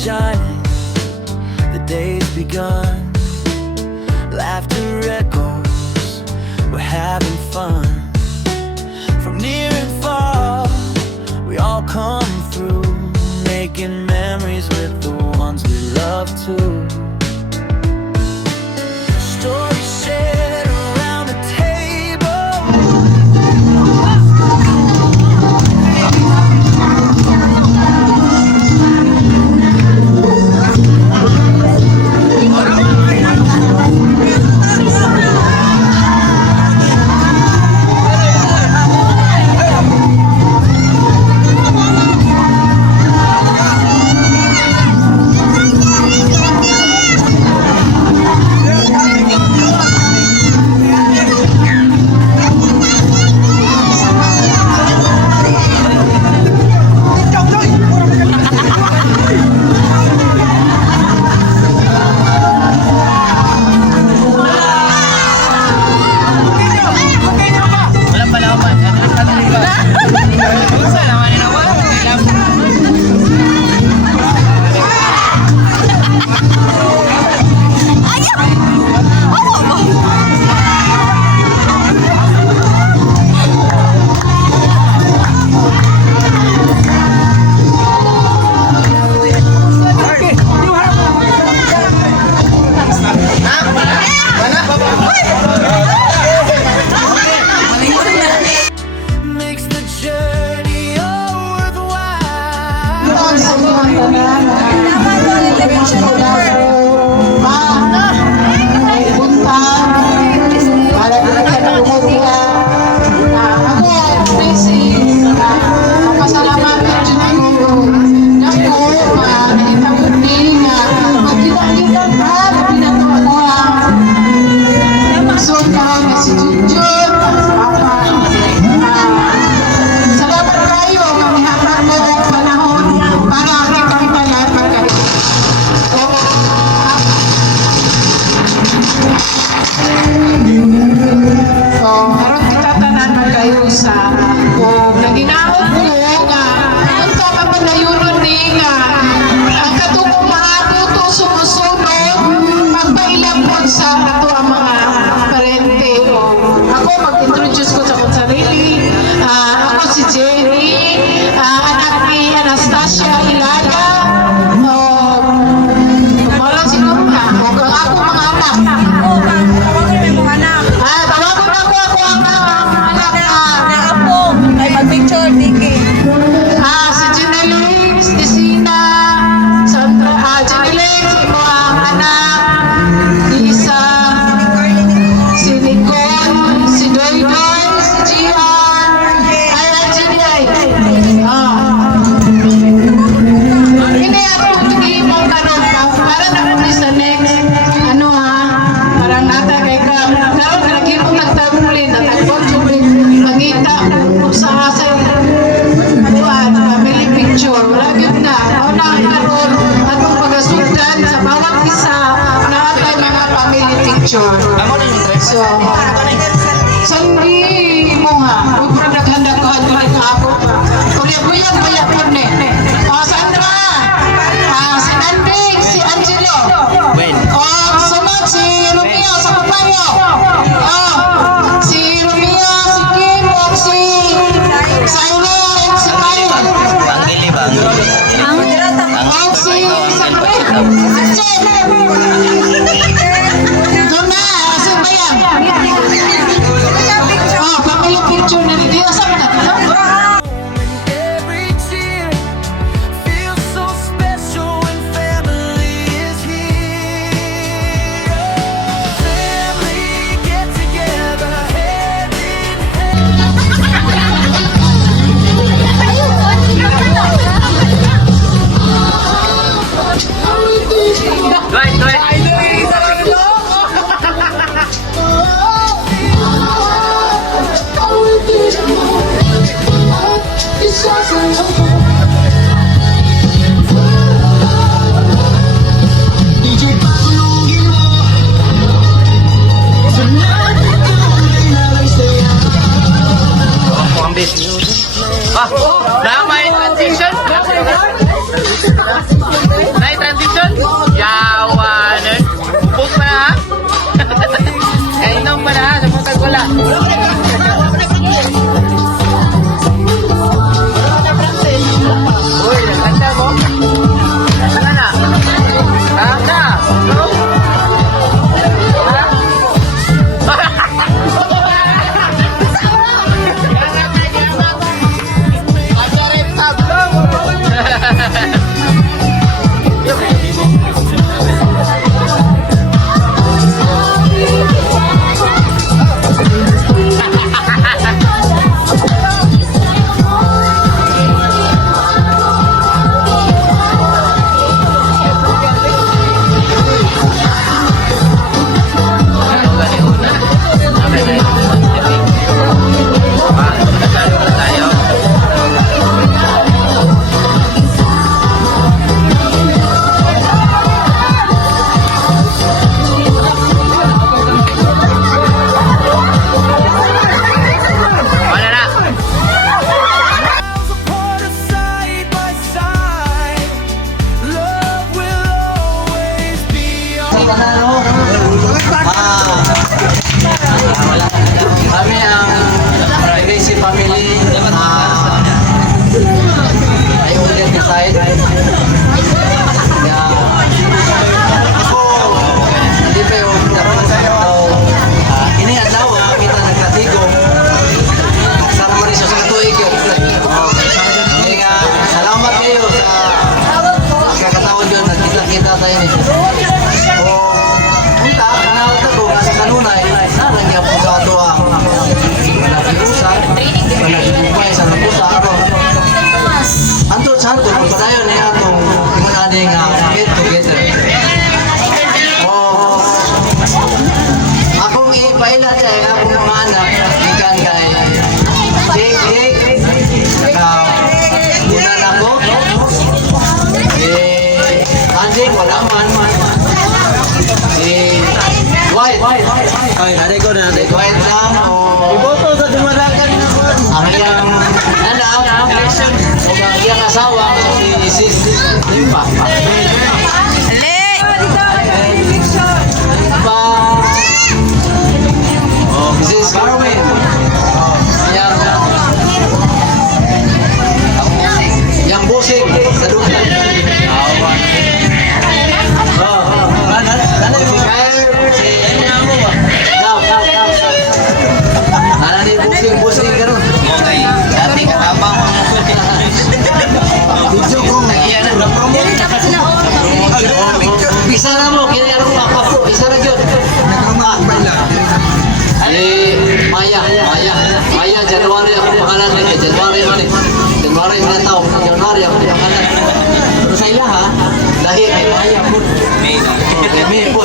shining, the day's begun. Laughter echoes, we're having fun. From near and far, we all come through, making memories with the ones we love too. Stories shared around the table. Makes the journey all worthwhile. So, sandi mo nga, huwag mo naghanda ko at ulit ako. Kuya-kuya, kuya-kuya ne. Sandra, si Nanding, si Angelo. Sunod si Romeo sa Papayo. Si Romeo, si Kim, si Sairo, si Mayo. Si Sakret, Anchen. pailat sa akong mga anak, ikan kay Jake, unan ako. Anjing, wala man. White. Ay, aday ko na, aday ko. White lang o... Iboto sa dumadagan na ko. Ang iyang anak, o ang iyang asawa, si Sis Limpa. Sis Carmen. Yang busik sa dukan. Busing ka ron. Okay, dati katabang mo. Video ko. Iya na. Bisa na mo, kaya ako makapo. Bisa na yun. Maya, January ako pangalan nila. January na tao. January ako pangalan. Pero sa ila ha, lahi ay Maya po. May po.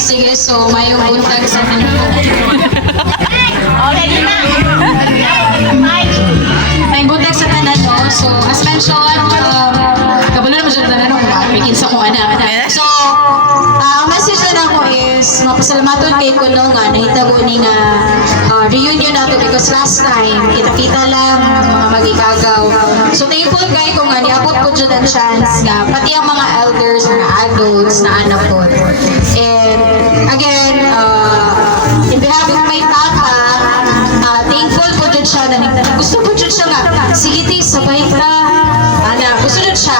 Sige, so mayong buntag sa tanan. May buntag sa tanan, no? So, as mentioned, kabalo naman siya tanan, makikin sa kong anak. So, ang message na ako is, mapasalamaton kay Kuno nga, nahitago ni nga reunion nato because last time, kita-kita lang mga mag-ikagaw. So, thankful kay kung nga, niabot ko dyan ang chance nga, pati ang mga elders, mga adults na anak ko. And again, in behalf of my tata, thankful po dyan siya na gusto po dyan siya nga, sige ti, sabay ka. Gusto dyan siya.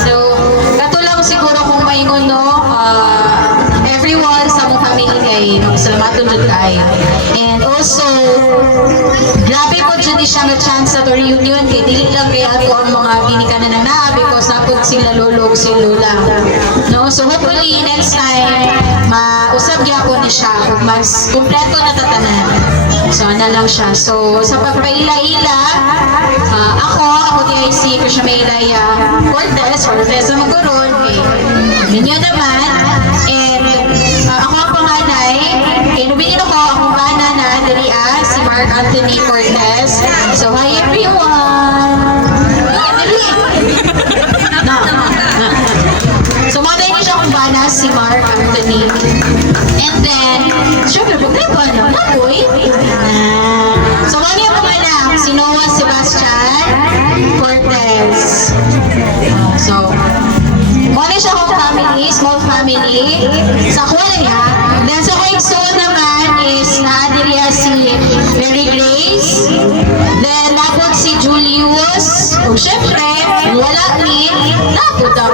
So, kato lang siguro kung maingon, no, everyone sa mong family kay, salamaton dyan kayo. And also, grabe po dyan siya nga chance sa reunion kay dili lang kay ato ang mga binikanan ng naa because napod sila lolo o si lola. No? So hopefully next time mausap niya ako ni siya kung mas kumpleto na tatanan. So ano lang siya. So sa pagpaila-ila, ako di si Krishamelaya Cortez or Reza Magoron ninyo naman. And ako ang panganay, nubingin ako akong bana na si Mark Anthony Cortez. So hi everyone! So mga tayo siya kung bana si Mark Anthony. And then, syempre, pag-tripan na, boy.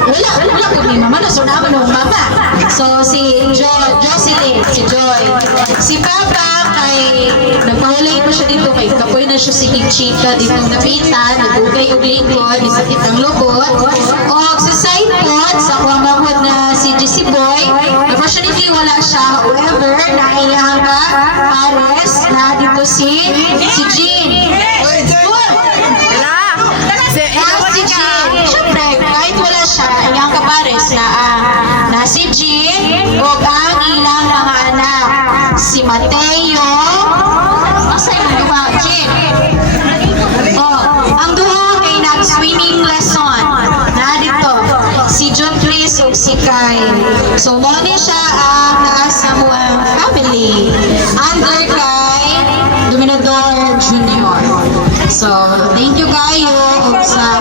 Wala ko ni mama. So, naman ng mama. So, si Jocelyn, si Joy. Si Papa, kay nagpahulay mo siya dito. Kay kapoy na siya si Chika dito napitan. Nagugay og lingkod. May sakit ang lubot. O, sa side pot, sa kuwamahod na si Jessie Boy. Unfortunately, wala siya. However, naiyang ka, Pares, na dito si Jean. Si Jean. Siyempre, kahit wala siya, iyang ka, Pares, na si Jean, o ang ilang mga anak. Si Mateo, masay mo duha, Jean. Ang duha ay nag-swimming lesson. Na dito, si John Chris o si Kyle. So, mo ni siya ang naasa mo ang family. Under kay Dominador Junior. So, thank you kayo sa...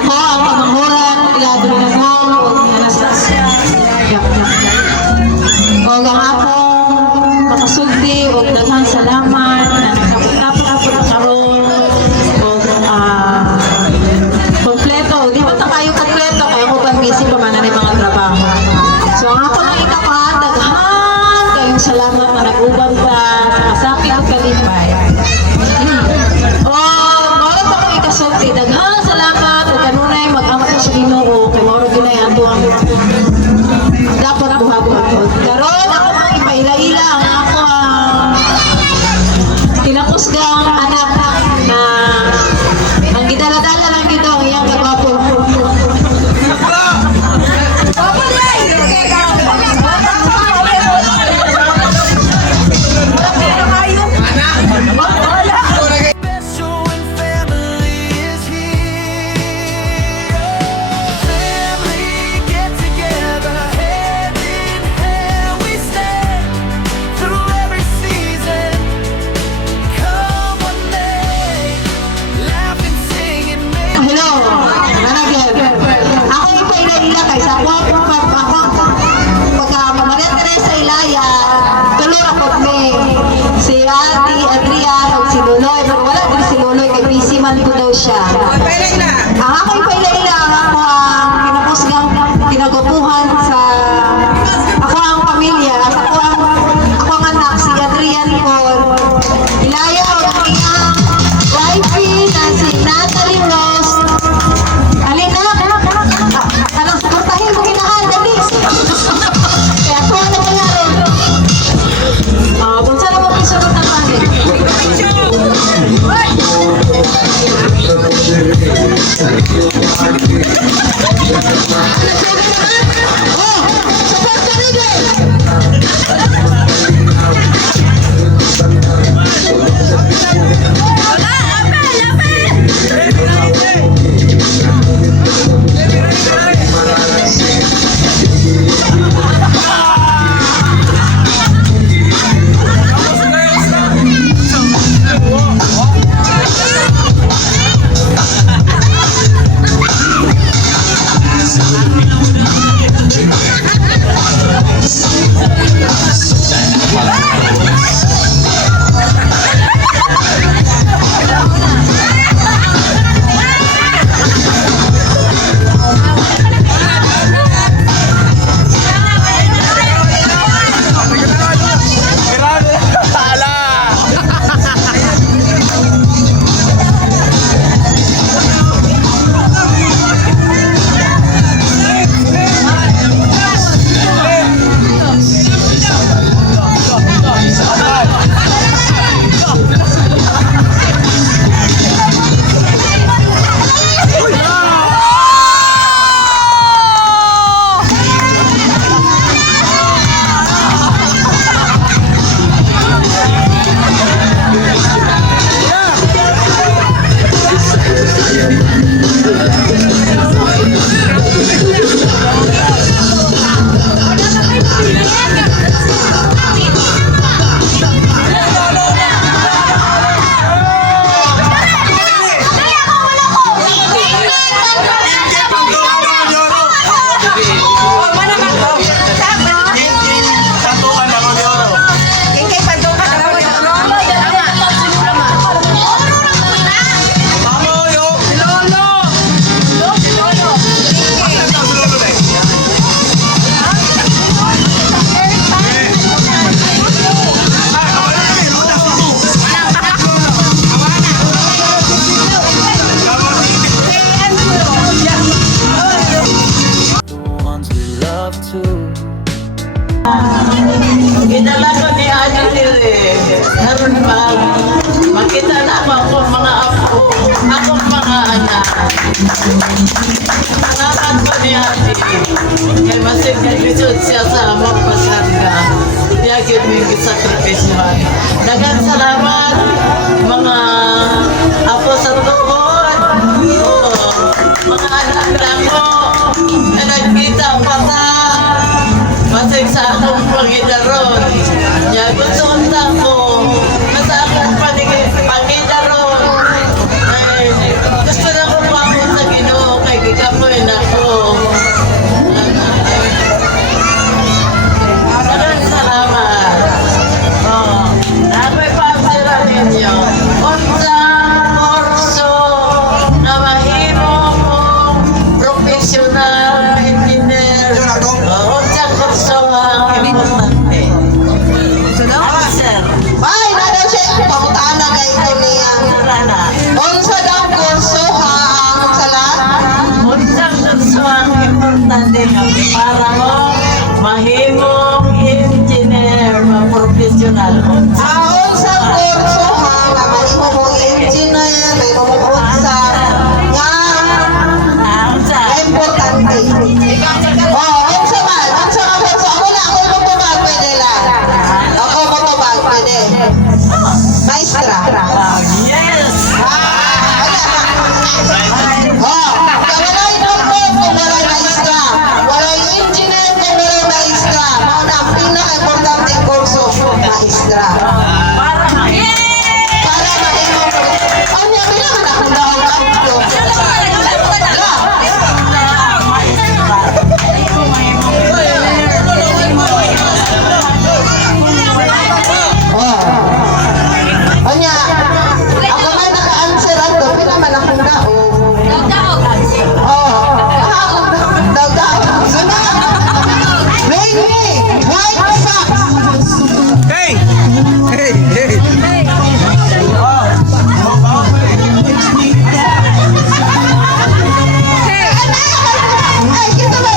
Ako ang pamanghuran, Tigado na mo, o ang akong makasulti, o daghang salamat, na nagkapot-kapot na karoon, o kompleto, di ba tayo kompleto, kaya mo pang busy pa man ng mga trabaho. So ang ako nang ikapat, daghan kayong salamat na nag-ubang ka, sa kasakit o kalipay. O, mara pa kong ikasulti, daghan salamat, o kanunay, mag-amat sa Ginoo, kay mara ginay ato ang dapat buhabon ko. Karon ako pang ipaila-ila ang ako ang tinapusgang anak na ang gidala-dala lang dito ang iyang kagwapo. Special when family is here. Family get together, hand in hand we stand through every season. Come one day, laughing, singing, Hello, nanagyan. Ako ipaila-ila kay sa ako pagka mamalit ka rin sa ilaya, tulor ako me. Si Ate Adrian o si Luloy, pero wala din si Luloy kay busy man po daw siya. Ang ako ipaila-ila, ang ako ang pinapusgang kinagupuhan sa ako ang pamilya, ako ang anak, si Adrian Paul. Ilaya o ang iyang wifey na si Natalie Rose. Alin na? Anong suportahin mo kinahan, dali? Kaya ako ang nangyayari. Kung saan naman pisunod ng pangit? Oh! Support ka rin eh! Ones we love to. Gidala ko ni Ate Tire. Naroon pa, makita na ako akong mga apo, akong mga anak. Salamat ko ni Ate. Kay masig naglisod siya sa among pasarga. Kaya gid may sakripisyon. Daghang salamat mga apo sa tukod. Mga anak lang ko. Na nagkita pa sa masig sa akong Panginoon. Kaya gusto ko sa akong Panginoon. Ay, gusto na ko pa ako sa Ginoo kay gikapoy na ko. Maraming salamat. Ako'y pasira ninyo. Unsang kurso na mahimo kong professional engineer. Unsang kurso ang importante. Sir, Ay, nada siya. Pamutaan na kay ito niya. Rana. Unsa daw kurso ha ang salat? Unsang kurso ang importante para mo mahimong engineer, professional. Unsa kurso ha nga mahimo mo engineer, may mo unsa nga Unsa? importante. Unsa man? Unsa nga kurso? Ako motobag pwede lang. Ako motobag pwede. Maestra. Yes! Walay doktor kung walay maestra. Walay engineer kung walay maestra. Mao na ang pinaka-importante kurso, maestra. Para Para mahimo mo. Anya bilang na kung daw kanto. Anya, ako man naka-answer ato, pila man akong daog. Daw. Rainy, white socks. Hey! Hey! Hey! Ay, kita ba?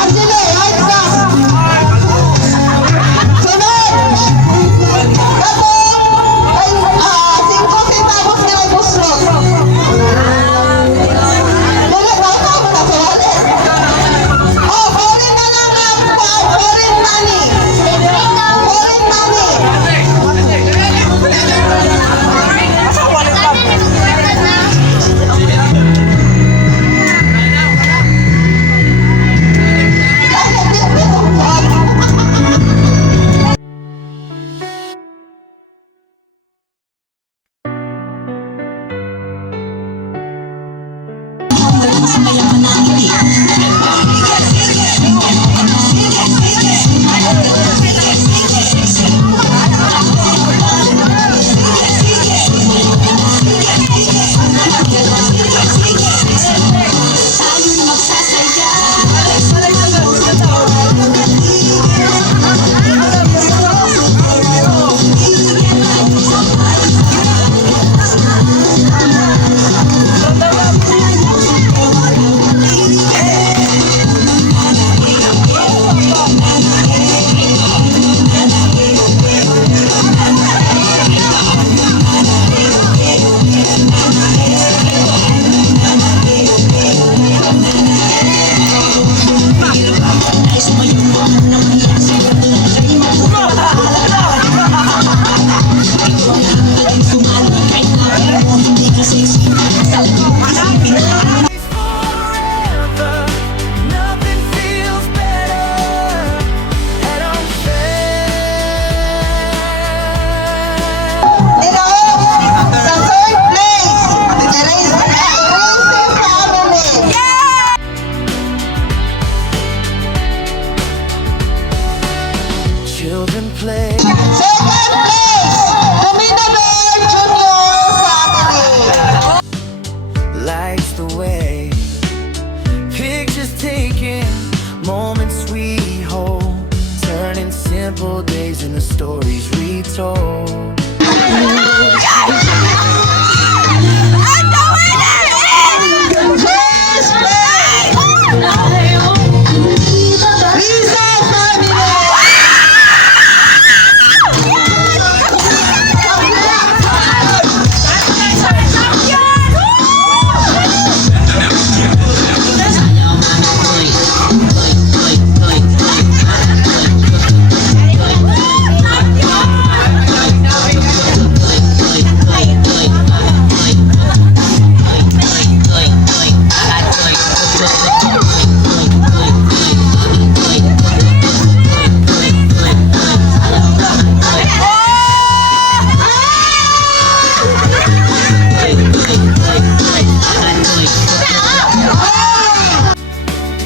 Angelo, white socks. Sunod. Ako, ay, 5 centavos nila buslos. Wala ba ito? Wala sa wallet. Foreign na lang ang foreign money. Foreign money.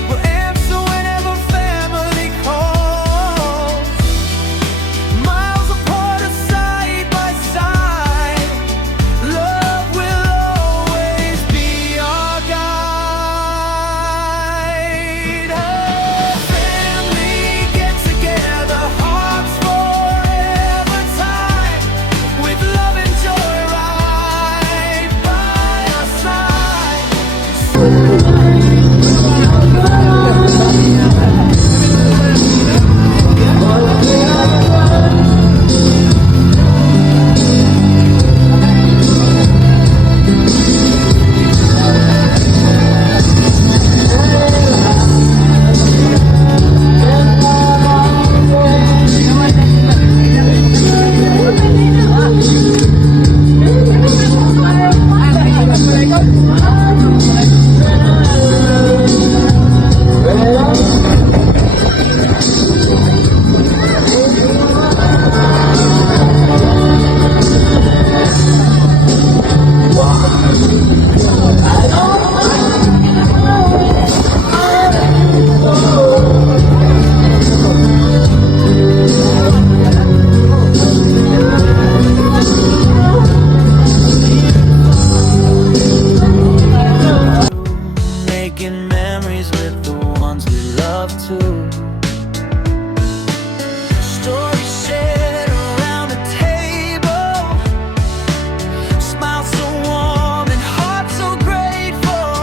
We'll answer whenever family calls. Miles apart or side by side. Love will always be our guide. Family get together, hearts forever tied. With love and joy right by our side. Making memories with the ones we love to. Stories shared around the table. Smiles so warm and hearts so grateful.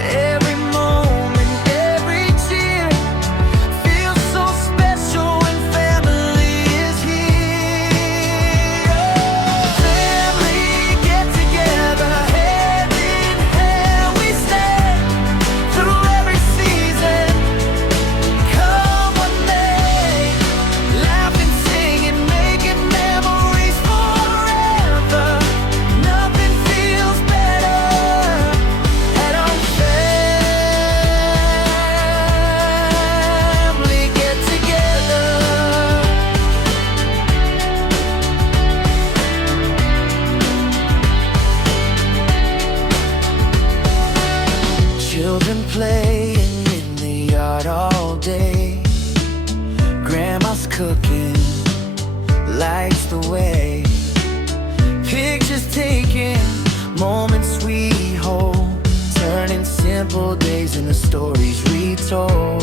Every moment, every tear feels so special when family is here. Family get together, hand in hand we stand through every season. Come what may, laughing, singing, making memories forever. Nothing feels better at our family get together. Children playing in the yard all day. Grandma's cooking, lights the way. Pictures taken, moments we hold. Turning simple days into stories retold.